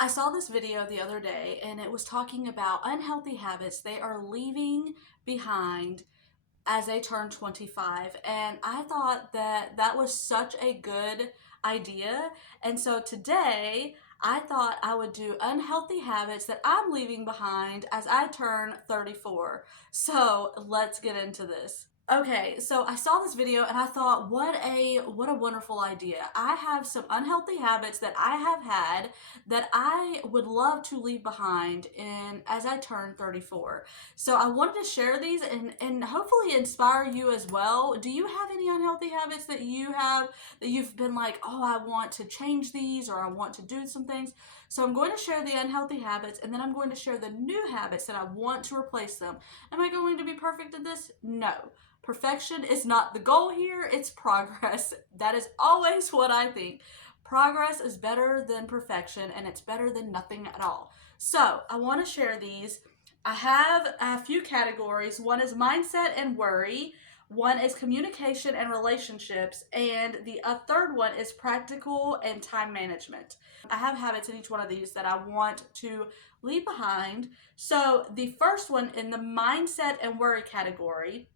I saw this video the other day and it was talking about unhealthy habits they are leaving behind as they turn 25. And I thought that that was such a good idea. And so today I thought I would do unhealthy habits that I'm leaving behind as I turn 34. So let's get into this. Okay, so I saw this video and I thought, what a wonderful idea. I have some unhealthy habits that I have had that I would love to leave behind in as I turn 34. So I wanted to share these and hopefully inspire you as well. Do you have any unhealthy habits that you have that you've been like, oh, I want to change these or I want to do some things? So I'm going to share the unhealthy habits and then I'm going to share the new habits that I want to replace them. Am I going to be perfect at this? No. Perfection is not the goal here, it's progress. That is always what I think. Progress is better than perfection and it's better than nothing at all. So I want to share these. I have a few categories. One is mindset and worry. One is communication and relationships. And the third one is practical and time management. I have habits in each one of these that I want to leave behind. So the first one in the mindset and worry category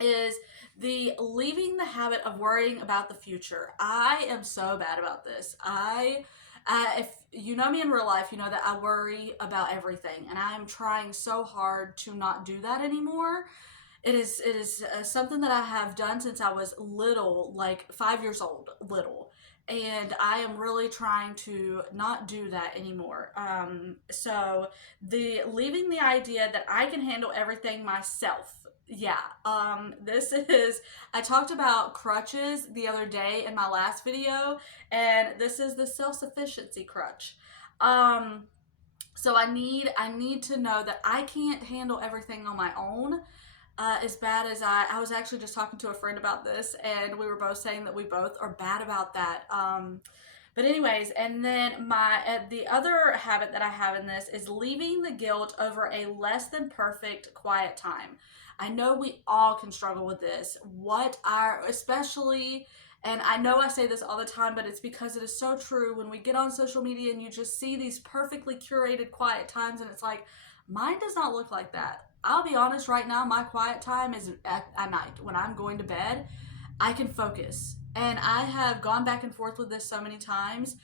is the leaving the habit of worrying about the future. I am so bad about this. If you know me in real life, you know that I worry about everything, and I am trying so hard to not do that anymore. It is something that I have done since I was little, like 5 years old, little. And I am really trying to not do that anymore. So the leaving the idea that I can handle everything myself. Yeah. This is, I talked about crutches the other day in my last video, and this is the self-sufficiency crutch. So I need to know that I can't handle everything on my own. As bad as I was actually just talking to a friend about this, and we were both saying that we both are bad about that. But anyways, and then the other habit that I have in this is leaving the guilt over a less than perfect quiet time. I know we all can struggle with this. Especially, and I know I say this all the time, but it's because it is so true. When we get on social media and you just see these perfectly curated quiet times, and it's like, mine does not look like that. I'll be honest right now, my quiet time is at night. When I'm going to bed, I can focus. And I have gone back and forth with this so many times.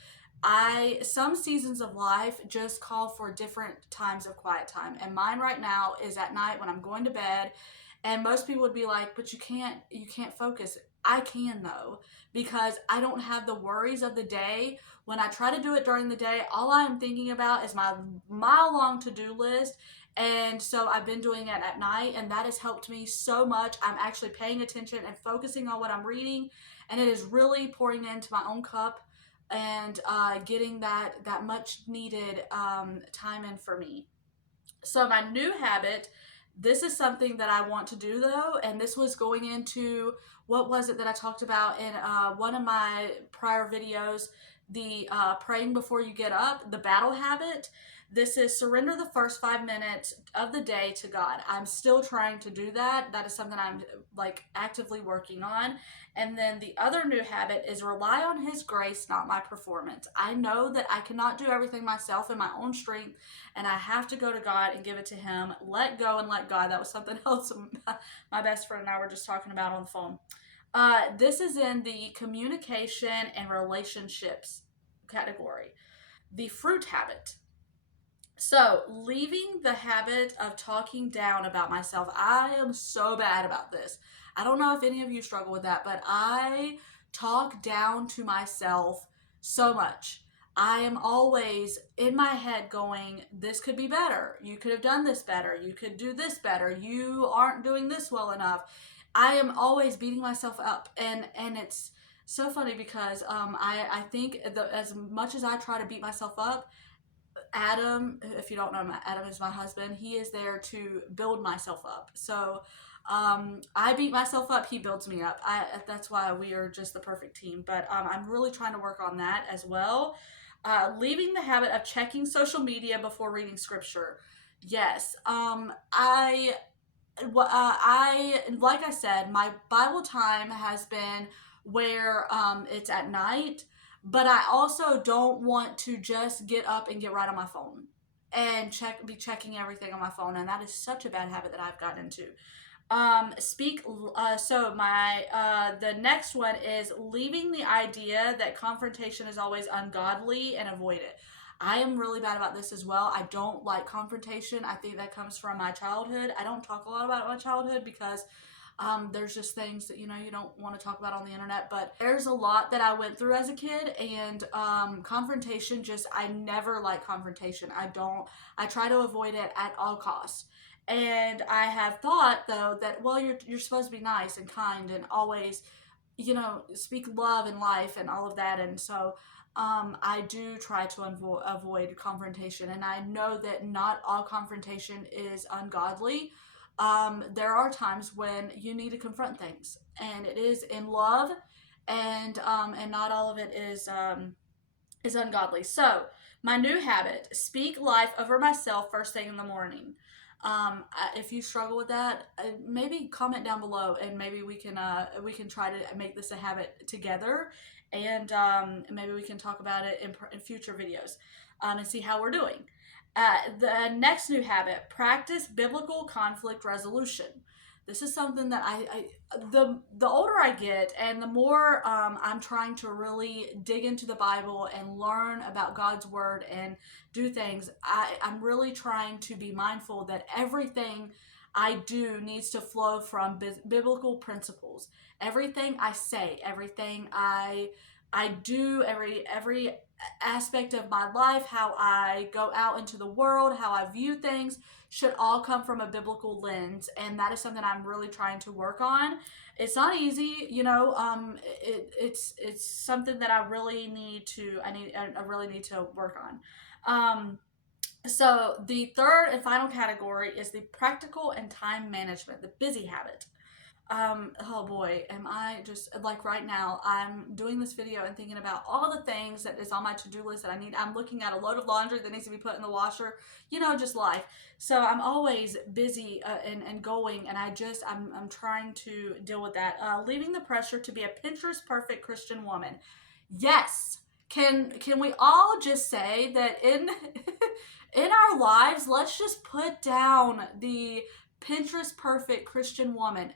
Some seasons of life just call for different times of quiet time. And mine right now is at night when I'm going to bed. And most people would be like, but you can't focus. I can though, because I don't have the worries of the day. When I try to do it during the day, all I'm thinking about is my mile long to-do list. And so I've been doing it at night, and that has helped me so much. I'm actually paying attention and focusing on what I'm reading, and it is really pouring into my own cup and getting that much needed time in for me. So my new habit, this is something that I want to do though, and this was going into, what was it that I talked about in one of my prior videos, the praying before you get up, the battle habit. This is surrender the first 5 minutes of the day to God. I'm still trying to do that. That is something I'm like actively working on. And then the other new habit is rely on His grace, not my performance. I know that I cannot do everything myself in my own strength, and I have to go to God and give it to Him. Let go and let God. That was something else my best friend and I were just talking about on the phone. This is in the communication and relationships category. The fruit habit. So, leaving the habit of talking down about myself. I am so bad about this. I don't know if any of you struggle with that, but I talk down to myself so much. I am always in my head going, this could be better. You could have done this better. You could do this better. You aren't doing this well enough. I am always beating myself up, and it's so funny because I think as much as I try to beat myself up, Adam, if you don't know, Adam is my husband. He is there to build myself up. So I beat myself up. He builds me up. That's why we are just the perfect team. But I'm really trying to work on that as well. Leaving the habit of checking social media before reading scripture. Yes. I like I said, my Bible time has been where it's at night. but I also don't want to just get up and get right on my phone and be checking everything on my phone, and that is such a bad habit that I've gotten into. Speak. So my the next one is leaving the idea that confrontation is always ungodly and avoid it. I am really bad about this as well. I don't like confrontation. I think that comes from my childhood. I don't talk a lot about my childhood because there's just things that you don't want to talk about on the internet. But there's a lot that I went through as a kid, and confrontation. Just I never like confrontation. I don't. I try to avoid it at all costs. And I have thought though that well, you're supposed to be nice and kind and always, speak love and life and all of that. And so I do try to avoid confrontation, and I know that not all confrontation is ungodly. There are times when you need to confront things, and it is in love, and not all of it is ungodly. So my new habit: speak life over myself first thing in the morning. If you struggle with that, maybe comment down below, and maybe we can try to make this a habit together, and maybe we can talk about it in future videos, and see how we're doing. The next new habit: practice biblical conflict resolution. This is something that the older I get, and the more I'm trying to really dig into the Bible and learn about God's word and do things. I'm really trying to be mindful that everything I do needs to flow from biblical principles. Everything I say, everything I do, every aspect of my life, how I go out into the world, how I view things, should all come from a biblical lens, and that is something I'm really trying to work on. It's not easy, it's something that I really need to I really need to work on. So the third and final category is the practical and time management, the busy habit. Oh boy, am I just like right now, I'm doing this video and thinking about all the things that is on my to-do list that I need. I'm looking at a load of laundry that needs to be put in the washer, just life. So I'm always busy and going, and I'm trying to deal with that. Leaving the pressure to be a Pinterest perfect Christian woman. Yes. Can we all just say that in in our lives, let's just put down the Pinterest perfect Christian woman.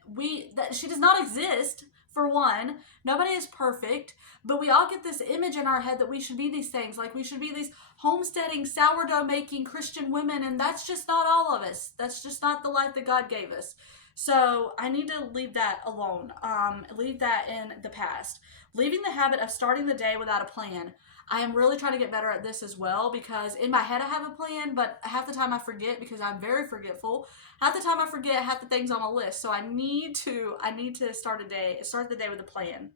She does not exist, for one. Nobody is perfect, but we all get this image in our head that we should be these things. Like we should be these homesteading, sourdough making Christian women, and that's just not all of us. That's just not the life that God gave us. So I need to leave that alone. Leave that in the past. Leaving the habit of starting the day without a plan. I am really trying to get better at this as well, because in my head I have a plan, but half the time I forget because I'm very forgetful. Half the time I forget half the things on my list. So I need to start the day with a plan.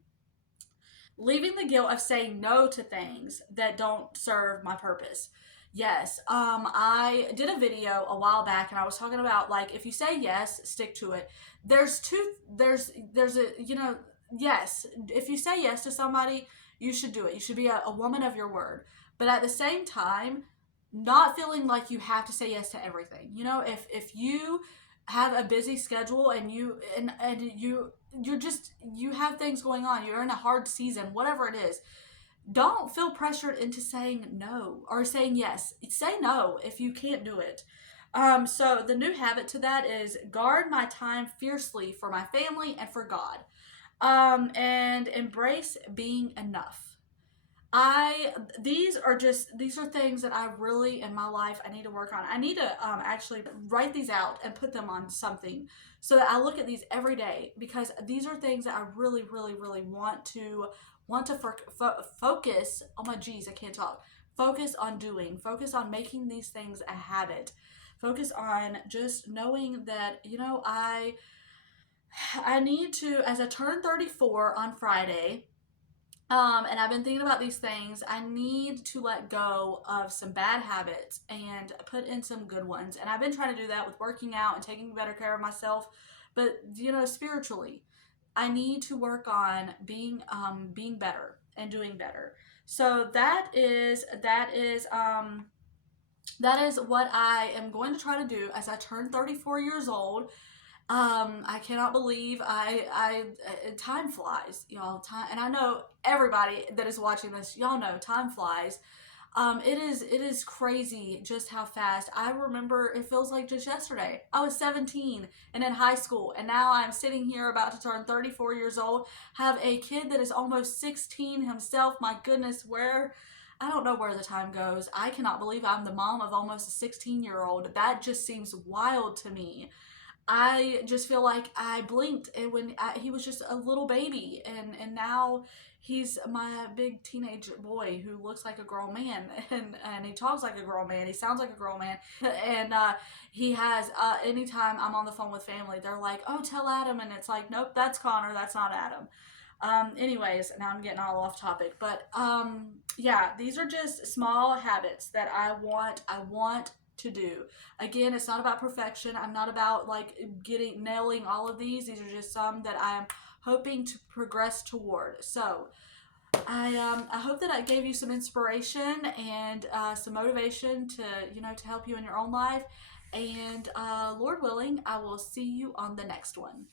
Leaving the guilt of saying no to things that don't serve my purpose. Yes, I did a video a while back, and I was talking about, like, if you say yes, stick to it. There's a yes, if you say yes to somebody, you should do it. You should be a woman of your word, but at the same time, not feeling like you have to say yes to everything. If you have a busy schedule, and you have things going on, you're in a hard season, whatever it is, don't feel pressured into saying no or saying yes. Say no if you can't do it. So the new habit to that is guard my time fiercely for my family and for God. And embrace being enough. I these are things that I really, in my life, I need to work on. I need to actually write these out and put them on something so that I look at these every day, because these are things that I really, really, really want to focus. Oh my geez, I can't talk. Focus on doing. Focus on making these things a habit. Focus on just knowing that I need to, as I turn 34 on Friday. And I've been thinking about these things. I need to let go of some bad habits and put in some good ones. And I've been trying to do that with working out and taking better care of myself. But spiritually, I need to work on being better and doing better. So that is what I am going to try to do as I turn 34 years old. I cannot believe time flies, y'all. Time, and I know everybody that is watching this, y'all know time flies. It is crazy just how fast. I remember it feels like just yesterday. I was 17 and in high school, and now I'm sitting here about to turn 34 years old, have a kid that is almost 16 himself. My goodness, where I don't know where the time goes. I cannot believe I'm the mom of almost a 16-year-old. That just seems wild to me. I just feel like I blinked and he was just a little baby, and now he's my big teenage boy who looks like a grown man, and he talks like a grown man, he sounds like a grown man, and he has anytime I'm on the phone with family, they're like, "Oh, tell Adam," and it's like, "Nope, that's Connor, that's not Adam." Anyways, now I'm getting all off topic, but yeah, these are just small habits that I want to do. Again, it's not about perfection. I'm not about like getting nailing all of these. These are just some that I'm hoping to progress toward. So I hope that I gave you some inspiration and some motivation to to help you in your own life. And Lord willing, I will see you on the next one.